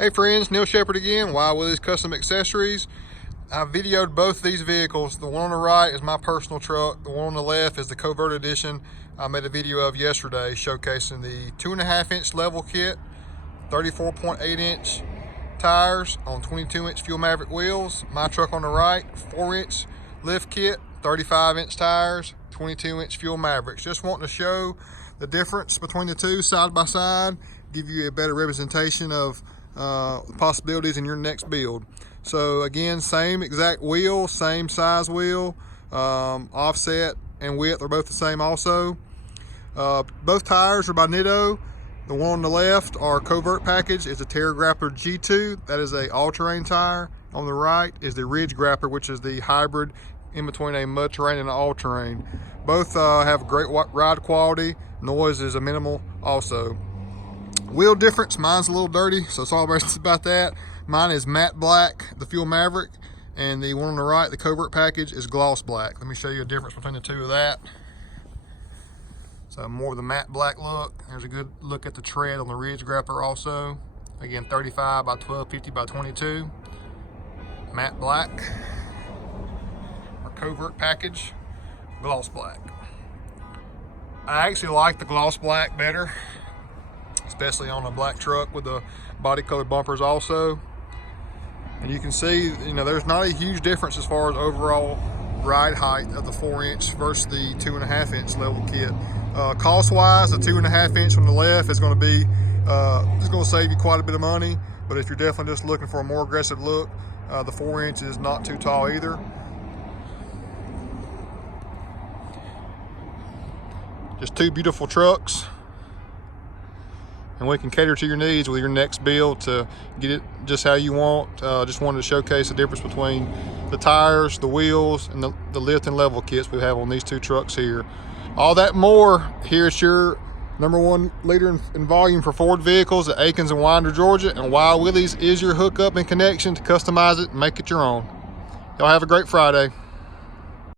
Hey friends, Neil Shepherd again, WIllies Custom Accessories. I videoed both these vehicles. The one on the right is my personal truck. The one on the left is the Covert Edition I made a video of yesterday showcasing the 2.5-inch level kit, 34.8-inch tires on 22-inch Fuel Maverick wheels. My truck on the right, 4-inch lift kit, 35-inch tires, 22-inch Fuel Mavericks. Just wanting to show the difference between the two side by side, give you a better representation of possibilities in your next build. So again, same exact wheel, same size wheel, offset and width are both the same also. Both tires are by Nitto. The one on the left, our Covert package, is a Terra Grappler G2. That is a all-terrain tire. On the right is the Ridge Grappler, which is the hybrid in between a mud terrain and an all-terrain. Both have great ride quality. Noise is a minimal also. Wheel difference, mine's a little dirty, so it's all about that. Mine is matte black, the Fuel Maverick, and the one on the right, the Covert package, is gloss black. Let me show you a difference between the two of that. So more of the matte black look. There's a good look at the tread on the Ridge Grappler also. Again, 35 by 12, 50 by 22. Matte black. Our Covert package, gloss black. I actually like the gloss black better, especially on a black truck with the body colored bumpers also. And you can see, there's not a huge difference as far as overall ride height of the 4-inch versus the 2.5-inch level kit. Cost wise, the 2.5-inch on the left is going to be it's going to save you quite a bit of money, but if you're definitely just looking for a more aggressive look, the 4-inch is not too tall either. Just two beautiful trucks, and we can cater to your needs with your next build to get it just how you want. Just wanted to showcase the difference between the tires, the wheels, and the lift and level kits we have on these two trucks here. All that more here at your #1 leader in volume for Ford vehicles at Akins and Winder, Georgia. And WIllies is your hookup and connection to customize it and make it your own. Y'all have a great Friday.